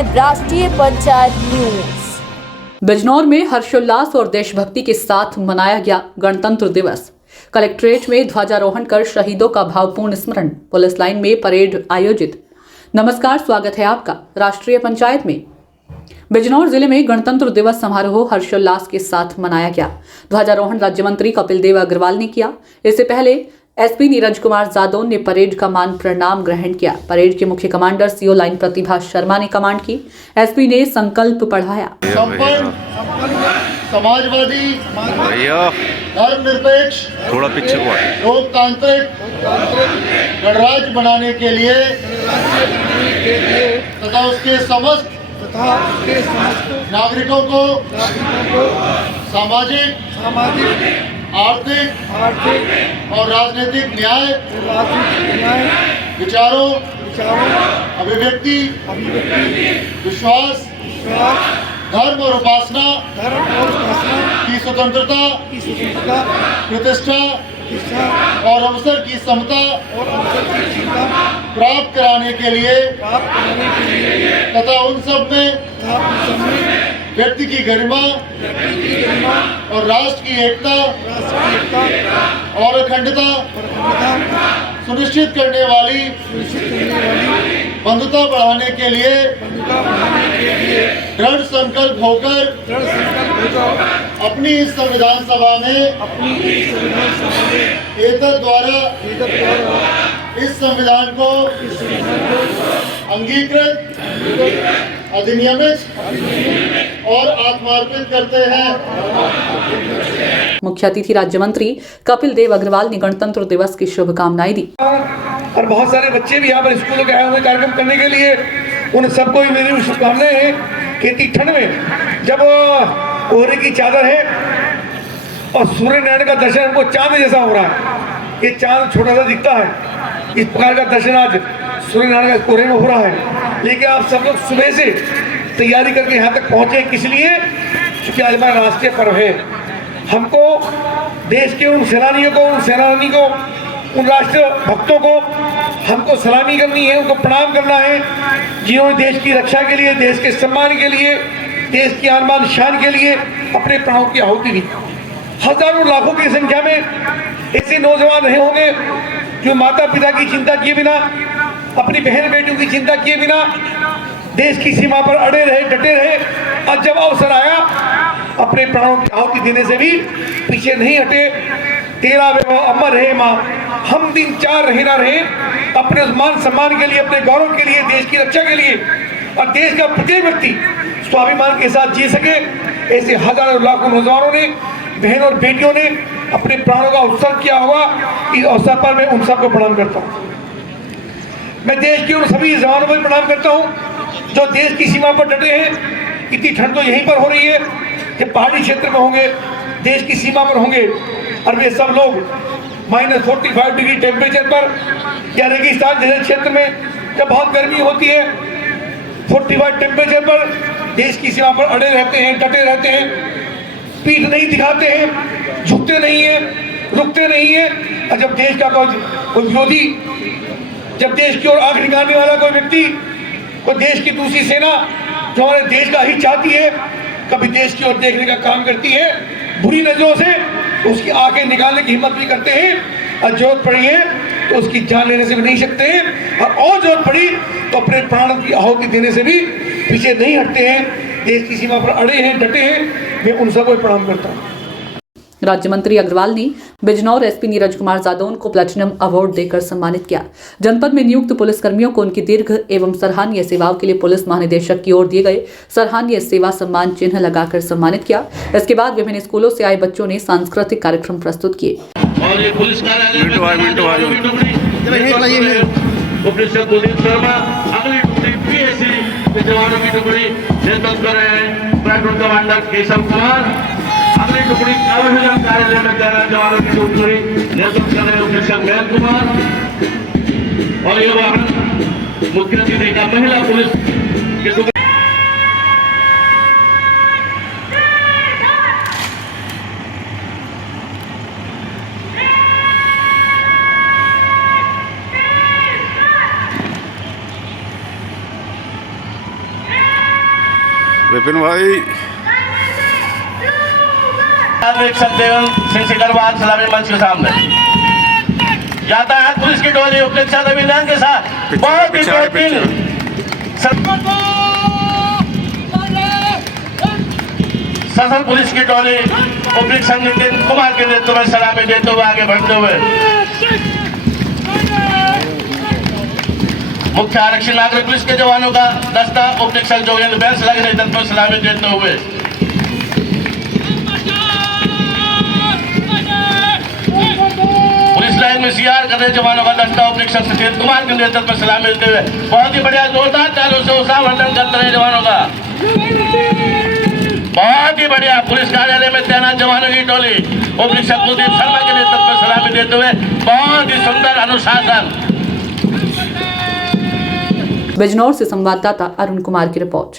हैं राष्ट्रीय पंचायत न्यूज। बिजनौर में हर्षोल्लास और देशभक्ति के साथ मनाया गया गणतंत्र दिवस। कलेक्ट्रेट में ध्वजारोहण कर शहीदों का भावपूर्ण स्मरण। पुलिस लाइन में परेड आयोजित। नमस्कार, स्वागत है आपका राष्ट्रीय पंचायत में। बिजनौर जिले में गणतंत्र दिवस समारोह हर्षोल्लास के साथ मनाया गया। ध्वजारोहण राज्य मंत्री कपिल देव अग्रवाल ने किया। इससे पहले एसपी नीरज कुमार जादौन ने परेड का मान प्रणाम ग्रहण किया। परेड के मुख्य कमांडर सीओ लाइन प्रतिभा शर्मा ने कमांड की। एसपी ने संकल्प पढ़ाया। संपन्न, समाजवादी, धर्मनिरपेक्ष, थोड़ा पीछे को लोकतांत्रिक गणराज्य बनाने के लिए तथा उसके समस्त नागरिकों को सामाजिक, आर्थिक और राजनीतिक न्याय, विचारों, अभिव्यक्ति, विश्वास, धर्म और उपासना की स्वतंत्रता, प्रतिष्ठा और अवसर की समता प्राप्त कराने के लिए तथा उन सब में व्यक्ति की गरिमा और राष्ट्र की एकता और अखंडता सुनिश्चित करने वाली बंधुता बढ़ाने के लिए दृढ़ संकल्प होकर अपनी इस संविधान सभा में एतद द्वारा इस संविधान को अंगीकृत, अधिनियमित और आत्मार्पित करते हैं। मुख्य अतिथि राज्य मंत्री कपिल देव अग्रवाल ने गणतंत्र दिवस की शुभकामनाएं दी। और बहुत सारे बच्चे भी यहाँ पर स्कूलों के आए हुए कार्यक्रम करने के लिए, उन सबको भी मेरी शुभकामनाएं हैं कि इतनी ठंड में जब कोहरे की चादर है और सूर्य नारायण का दर्शन हमको चांद जैसा हो रहा है। ये चांद छोटा सा दिखता है, इस प्रकार का दर्शन आज सूर्य नारायण का कोहरे में हो रहा है। लेकिन आप सब लोग सुबह से तैयारी करके यहाँ तक पहुँचे, किस लिए? क्योंकि आज हमारा राष्ट्रीय पर्व है। हमको देश के उन सेनानियों को, उन सेनानी को, उन राष्ट्र भक्तों को हमको सलामी करनी है, उनको प्रणाम करना है, जिन्होंने देश की रक्षा के लिए, देश के सम्मान के लिए, देश की आन बान शान के लिए अपने प्राणों की आहुति दी। हजारों लाखों की संख्या में ऐसे नौजवान रहे होंगे जो माता पिता की चिंता किए बिना, अपनी बहन बेटियों की चिंता किए बिना देश की सीमा पर अड़े रहे, डटे रहे, और जब अवसर आया अपने प्राणों की आहुति देने से भी पीछे नहीं हटे। तेरा वैभव अमर रहे माँ, हम दिन चार रहे ना रहे, अपने मान सम्मान के लिए, अपने गौरव के लिए, देश की रक्षा के लिए, और देश का प्रत्येक व्यक्ति स्वाभिमान के साथ जी सके, ऐसे हजारों लाखों नौजवानों ने, बहन और बेटियों ने अपने प्राणों का उत्सर्ग किया होगा। इस अवसर पर मैं उन सबको प्रणाम करता हूँ। मैं देश के उन सभी जवानों को प्रणाम करता हूँ जो देश की सीमा पर डटे हैं। इतनी ठंड तो यहीं पर हो रही है कि पहाड़ी क्षेत्र में होंगे, देश की सीमा पर होंगे, और वे सब लोग -45 डिग्री टेम्परेचर पर या रेगिस्तान जैसे क्षेत्र में जब बहुत गर्मी होती है, 45 टेम्परेचर पर देश की सीमा पर अड़े रहते हैं, डटे रहते हैं, पीठ नहीं दिखाते हैं, झुकते नहीं हैं, रुकते नहीं हैं। और जब देश का कोई विरोधी, जब देश की ओर आंख निकालने वाला कोई व्यक्ति, कोई देश की दूसरी सेना जो हमारे देश का ही चाहती है, कभी देश की ओर देखने का काम करती है बुरी नजरों से, तो उसकी आंखें निकालने की हिम्मत भी करते हैं, और जरूरत पड़ी है तो उसकी जान लेने से भी नहीं सकते हैं, और जरूरत पड़ी तो अपने प्राण की आहुति देने से भी पीछे नहीं हटते हैं। देश की सीमा पर अड़े हैं, डटे हैं। मैं उन सबको प्रणाम करता हूँ। राज्य मंत्री अग्रवाल ने बिजनौर एसपी नीरज कुमार जादौन को प्लैटिनम अवार्ड देकर सम्मानित किया। जनपद में नियुक्त पुलिसकर्मियों को उनकी दीर्घ एवं सराहनीय सेवाओं के लिए पुलिस महानिदेशक की ओर दिए गए सराहनीय सेवा सम्मान चिन्ह लगाकर सम्मानित किया। इसके बाद विभिन्न स्कूलों से आए बच्चों ने सांस्कृतिक कार्यक्रम प्रस्तुत किए। अगली टुकड़ी अभियान कार्यालय में तैनात जवानों की टुकड़ी नेतृत्व कर रहे उपनिरीक्षक महेंद्र कुमार, और ये वाहन मुख्य अतिथि का महिला पुलिस की टुकड़ी। विपिन भाई आप देख सकते हैं सिंह सिकरवार सलामी मंच के सामने यातायात पुलिस की टोली उपरीक्षक अभियान के साथ बहुत ही बेहतरीन सशस्त्र पुलिस की टोली उपरीक्षक नितिन कुमार के नेतृत्व में सलामी देते हुए आगे बढ़ते हुए मुख्य आरक्षी नागरिक पुलिस के जवानों का दस्ता उपरीक्षक जोगेंद्र बैस लगे नेतृत्व में सलामी देते हुए पुलिस लाइन में सीआर कर रहे जवानों का दस्ता उपरीक्षक सतीश कुमार के नेतृत्व में सलामी देते हुए बहुत ही बढ़िया जोरदार तालियों से उत्साह वर्धन करते रहे जवानों का। बहुत ही बढ़िया पुलिस कार्यालय में तैनात जवानों की टोली उपरीक्षक कुलदीप शर्मा के नेतृत्व में सलामी देते हुए बहुत ही सुंदर अनुशासन। बिजनौर से संवाददाता अरुण कुमार की रिपोर्ट।